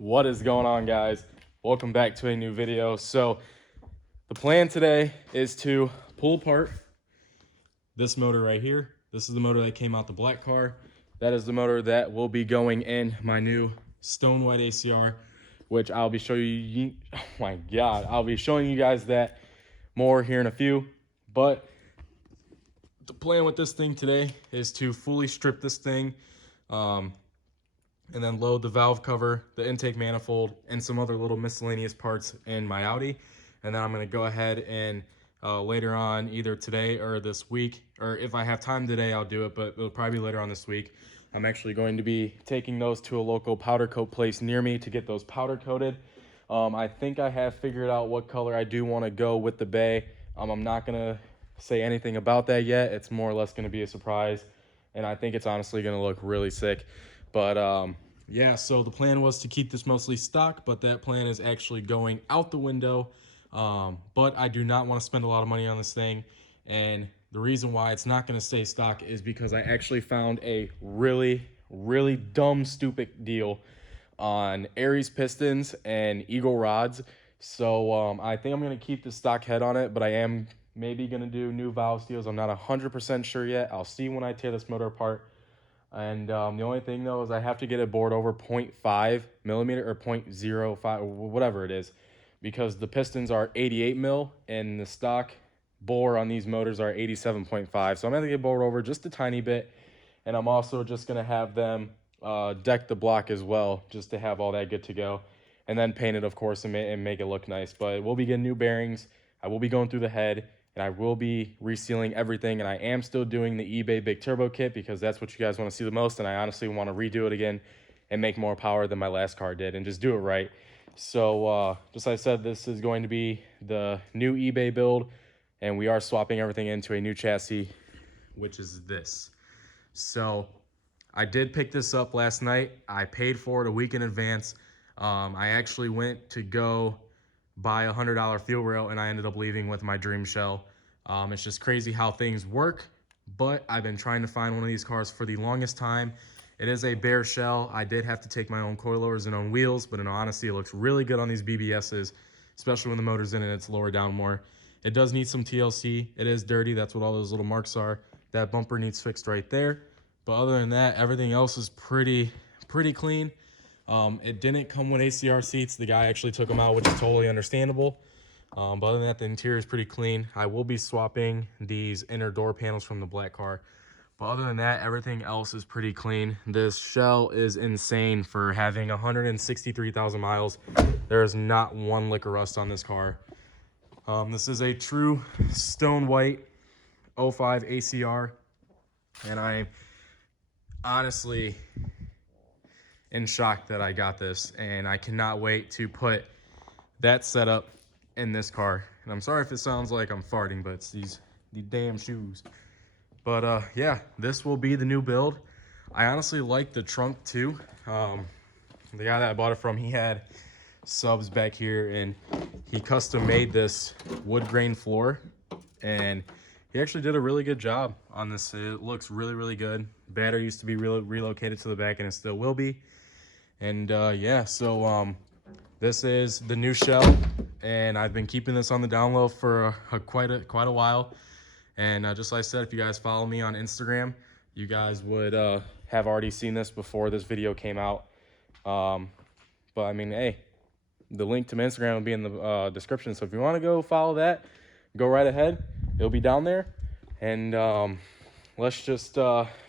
What is going on, guys? Welcome back to a new video. So the plan today is to pull apart this motor right here. This is the motor that came out the black car. That is the motor that will be going in my new stone white ACR, which I'll be showing you. Oh my God, I'll be showing you guys that more here in a few. But the plan with this thing today is to fully strip this thing, and then load the valve cover, the intake manifold, and some other little miscellaneous parts in my Audi. And then I'm gonna go ahead and later on, either today or this week, or if I have time today, I'll do it, but it'll probably be later on this week. I'm actually going to be taking those to a local powder coat place near me to get those powder coated. I think I have figured out what color I do wanna go with the bay. I'm not gonna say anything about that yet. It's more or less gonna be a surprise. And I think it's honestly gonna look really sick. But yeah, so the plan was to keep this mostly stock, but that plan is actually going out the window. But I do not want to spend a lot of money on this thing. And the reason why it's not going to stay stock is because I actually found a really, really dumb, stupid deal on Aries pistons and Eagle rods. So I think I'm going to keep the stock head on it, but I am maybe going to do new valve steels. I'm not 100% sure yet. I'll see when I tear this motor apart. And the only thing though is I have to get it bored over 0.5 millimeter or 0.05, whatever it is, because the pistons are 88 mil and the stock bore on these motors are 87.5. So I'm gonna get bored over just a tiny bit, and I'm also just gonna have them deck the block as well, just to have all that good to go, and then paint it, of course, and make it look nice. But we'll be getting new bearings. I will be going through the head, and I will be resealing everything, and I am still doing the eBay Big Turbo Kit because that's what you guys want to see the most, and I honestly want to redo it again and make more power than my last car did and just do it right. So just like I said, this is going to be the new eBay build, and we are swapping everything into a new chassis, which is this. So I did pick this up last night. I paid for it a week in advance. I actually went to go buy a $100 fuel rail, and I ended up leaving with my dream shell. It's just crazy how things work, but I've been trying to find one of these cars for the longest time. It is a bare shell. I did have to take my own coilovers and own wheels, but in all honesty, it looks really good on these BBSs, especially when the motor's in and it's lower down more. It does need some TLC. It is dirty. That's what all those little marks are. That bumper needs fixed right there. But other than that, everything else is pretty clean. It didn't come with ACR seats. The guy actually took them out, which is totally understandable. But other than that, the interior is pretty clean. I will be swapping these inner door panels from the black car. But other than that, everything else is pretty clean. This shell is insane for having 163,000 miles. There is not one lick of rust on this car. This is a true stone white 05 ACR. And I'm honestly in shock that I got this, and I cannot wait to put that setup in this car. And I'm sorry if it sounds like I'm farting, but it's these damn shoes. But yeah, this will be the new build. I honestly like the trunk too. The guy that I bought it from, he had subs back here, and he custom made this wood grain floor, and he actually did a really good job on this. It looks really good. Battery used to be relocated to the back, and it still will be. And yeah, so this is the new shell, and I've been keeping this on the down low for quite a while. And just like I said, if you guys follow me on Instagram, you guys would have already seen this before this video came out. But I mean, hey, the link to my Instagram will be in the description. So if you want to go follow that, go right ahead. It'll be down there. And let's just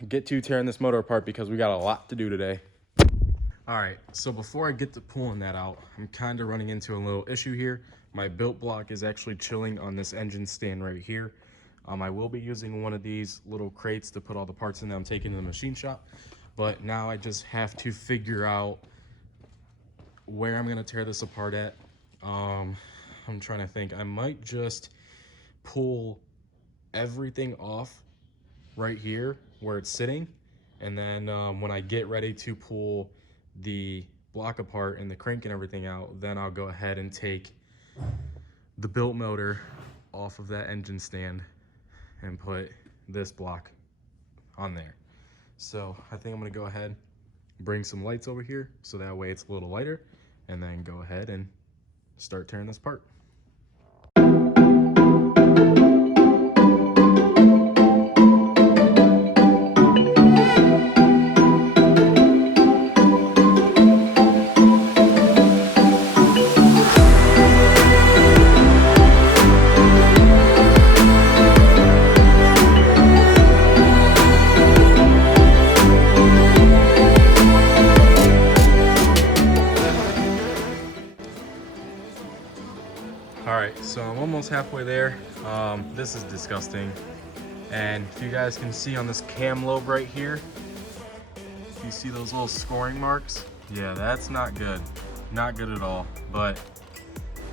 get to tearing this motor apart because we got a lot to do today. All right, so before I get to pulling that out, I'm kind of running into a little issue here. My built block is actually chilling on this engine stand right here. I will be using one of these little crates to put all the parts in that I'm taking to the machine shop. But now I just have to figure out where I'm gonna tear this apart at. I'm trying to think. I might just pull everything off right here where it's sitting. And then when I get ready to pull the block apart and the crank and everything out, then I'll go ahead and take the built motor off of that engine stand and put this block on there. So I think I'm gonna go ahead, bring some lights over here so that way it's a little lighter, and then go ahead and start tearing this apart. All right, so I'm almost halfway there. This is disgusting. And if you guys can see on this cam lobe right here, you see those little scoring marks? Yeah, that's not good. Not good at all. But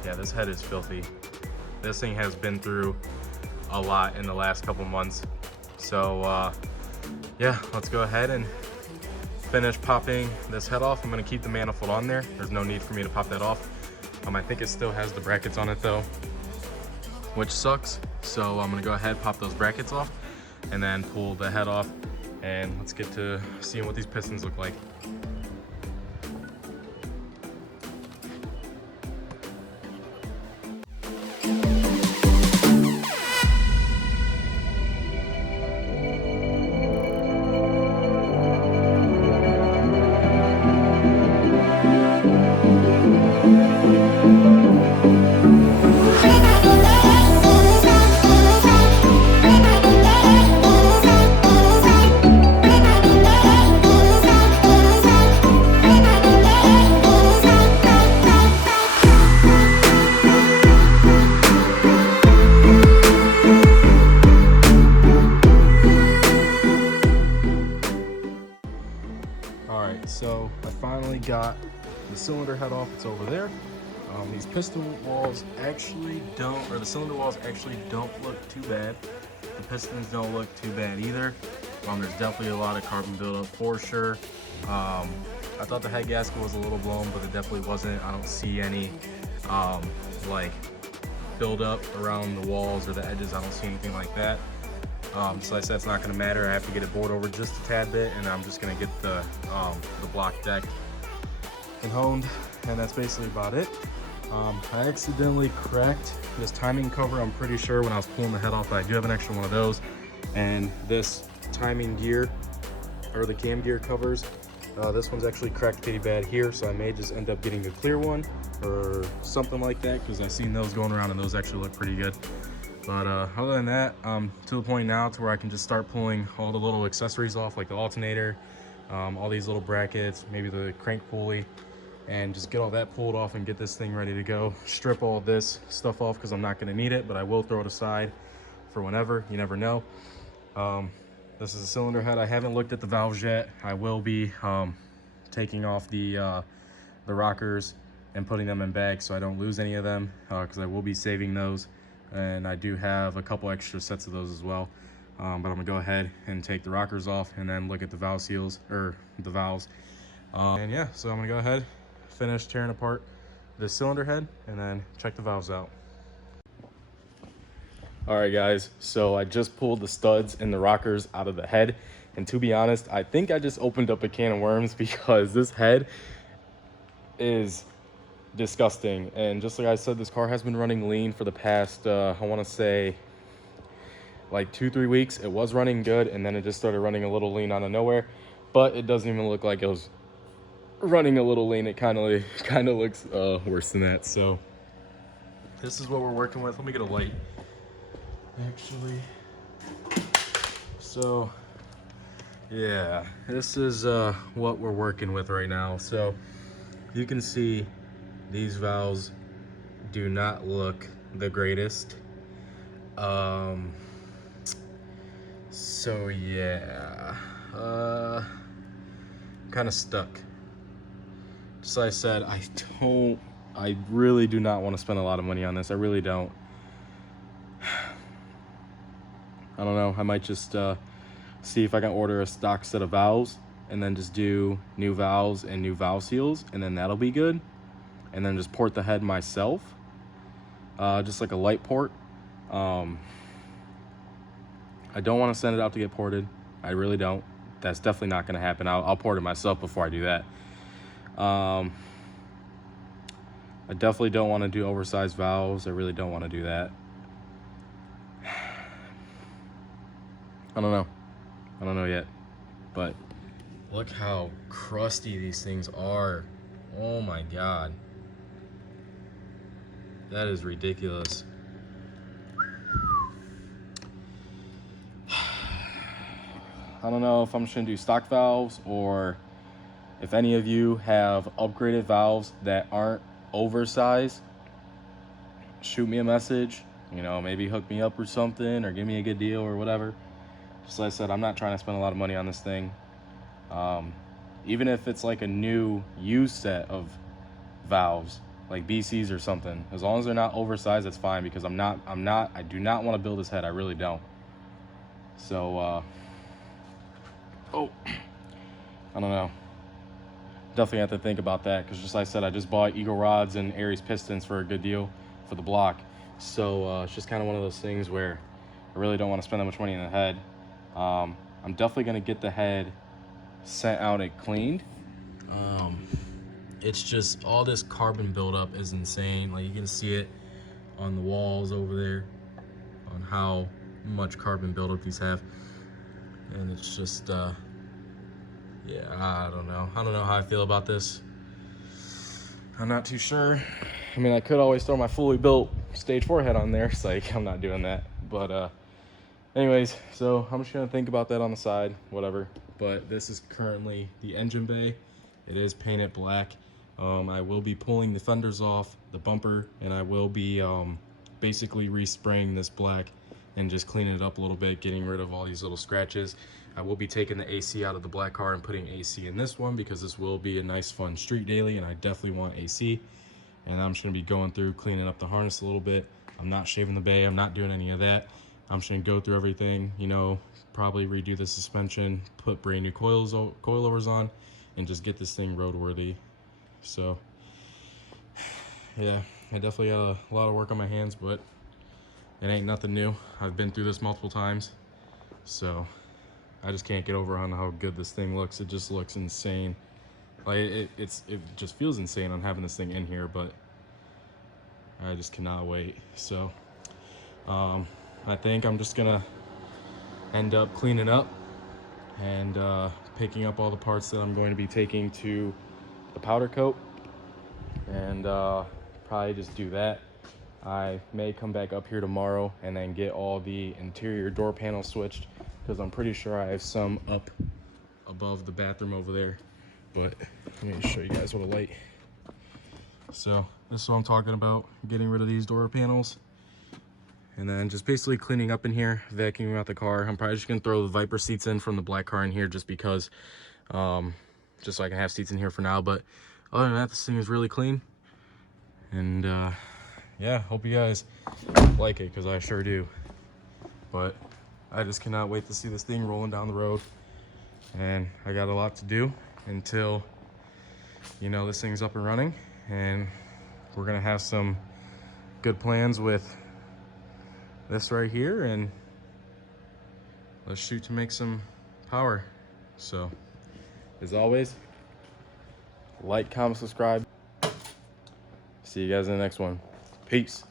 yeah, this head is filthy. This thing has been through a lot in the last couple months. So yeah, let's go ahead and finish popping this head off. I'm gonna keep the manifold on there. There's no need for me to pop that off. I think it still has the brackets on it though, which sucks. So I'm gonna go ahead, pop those brackets off, and then pull the head off, and let's get to seeing what these pistons look like. So I finally got the cylinder head off. It's over there. These piston walls actually don't, or the cylinder walls actually don't look too bad. The pistons don't look too bad either. There's definitely a lot of carbon buildup for sure. I thought the head gasket was a little blown, but it definitely wasn't. I don't see any like buildup around the walls or the edges. I don't see anything like that. So I said it's not going to matter. I have to get it bored over just a tad bit, and I'm just going to get the block deck and honed, and that's basically about it. I accidentally cracked this timing cover, I'm pretty sure, when I was pulling the head off, but I do have an extra one of those. And this timing gear, or the cam gear covers, this one's actually cracked pretty bad here, so I may just end up getting a clear one or something like that, because I've seen those going around and those actually look pretty good. But other than that, to the point now to where I can just start pulling all the little accessories off, like the alternator, all these little brackets, maybe the crank pulley, and just get all that pulled off and get this thing ready to go. Strip all this stuff off because I'm not going to need it, but I will throw it aside for whenever. You never know. This is a cylinder head. I haven't looked at the valves yet. I will be taking off the rockers and putting them in bags so I don't lose any of them, because I will be saving those. And I do have a couple extra sets of those as well. But I'm gonna go ahead and take the rockers off and then look at the valve seals, or the valves. And yeah, so I'm gonna go ahead, finish tearing apart the cylinder head, and then check the valves out. All right guys, so I just pulled the studs and the rockers out of the head. And to be honest, I think I just opened up a can of worms, because this head is disgusting. And just like I said, this car has been running lean for the past I want to say like 2-3 weeks. It was running good, and then it just started running a little lean out of nowhere, but it doesn't even look like it was running a little lean. It kind of looks worse than that. So this is what we're working with. Let me get a light actually. So yeah, this is what we're working with right now. So you can see these valves do not look the greatest. So yeah, kind of stuck. Just like I said, I really do not want to spend a lot of money on this. I really don't. I don't know, I might just see if I can order a stock set of valves and then just do new valves and new valve seals, and then that'll be good. And then just port the head myself, just like a light port. I don't want to send it out to get ported. I really don't. That's definitely not going to happen. I'll port it myself before I do that. I definitely don't want to do oversized valves. I really don't want to do that. I don't know. I don't know yet. But look how crusty these things are. Oh my God. That is ridiculous. I don't know if I'm just gonna do stock valves, or if any of you have upgraded valves that aren't oversized, shoot me a message, you know, maybe hook me up or something, or give me a good deal or whatever. Just like I said, I'm not trying to spend a lot of money on this thing. Even if it's like a new used set of valves, like BCs or something, as long as they're not oversized, that's fine, because I do not want to build this head. I really don't. So, oh, I don't know. Definitely have to think about that, because just like I said, I just bought Eagle rods and Aries pistons for a good deal for the block. So it's just kind of one of those things where I really don't want to spend that much money in the head. I'm definitely going to get the head sent out and cleaned. It's just all this carbon buildup is insane. Like, you can see it on the walls over there on how much carbon buildup these have, and it's just yeah, I don't know how I feel about this. I'm not too sure. I mean, I could always throw my fully built stage 4 head on there. It's like, I'm not doing that. But anyways, so I'm just gonna think about that on the side, whatever. But this is currently the engine bay. It is painted black. I will be pulling the fenders off, the bumper, and I will be basically respraying this black and just cleaning it up a little bit, getting rid of all these little scratches. I will be taking the AC out of the black car and putting AC in this one, because this will be a nice fun street daily, and I definitely want AC. And I'm just gonna be going through, cleaning up the harness a little bit. I'm not shaving the bay, I'm not doing any of that. I'm just gonna go through everything, you know, probably redo the suspension, put brand new coilovers on, and just get this thing roadworthy. So yeah, I definitely got a lot of work on my hands, but it ain't nothing new. I've been through this multiple times, so I just can't get over on how good this thing looks. It just looks insane. Like, it just feels insane on having this thing in here, but I just cannot wait. So I think I'm just gonna end up cleaning up and picking up all the parts that I'm going to be taking to the powder coat, and probably just do that. I may come back up here tomorrow and then get all the interior door panels switched, because I'm pretty sure I have some up above the bathroom over there. But let me show you guys what a light. So this is what I'm talking about, getting rid of these door panels, and then just basically cleaning up in here, vacuuming out the car. I'm probably just gonna throw the Viper seats in from the black car in here, just because, just so I can have seats in here for now. But other than that, this thing is really clean. And yeah, hope you guys like it, because I sure do. But I just cannot wait to see this thing rolling down the road. And I got a lot to do until, you know, this thing's up and running. And we're gonna have some good plans with this right here, and let's shoot to make some power. So as always, like, comment, subscribe. See you guys in the next one. Peace.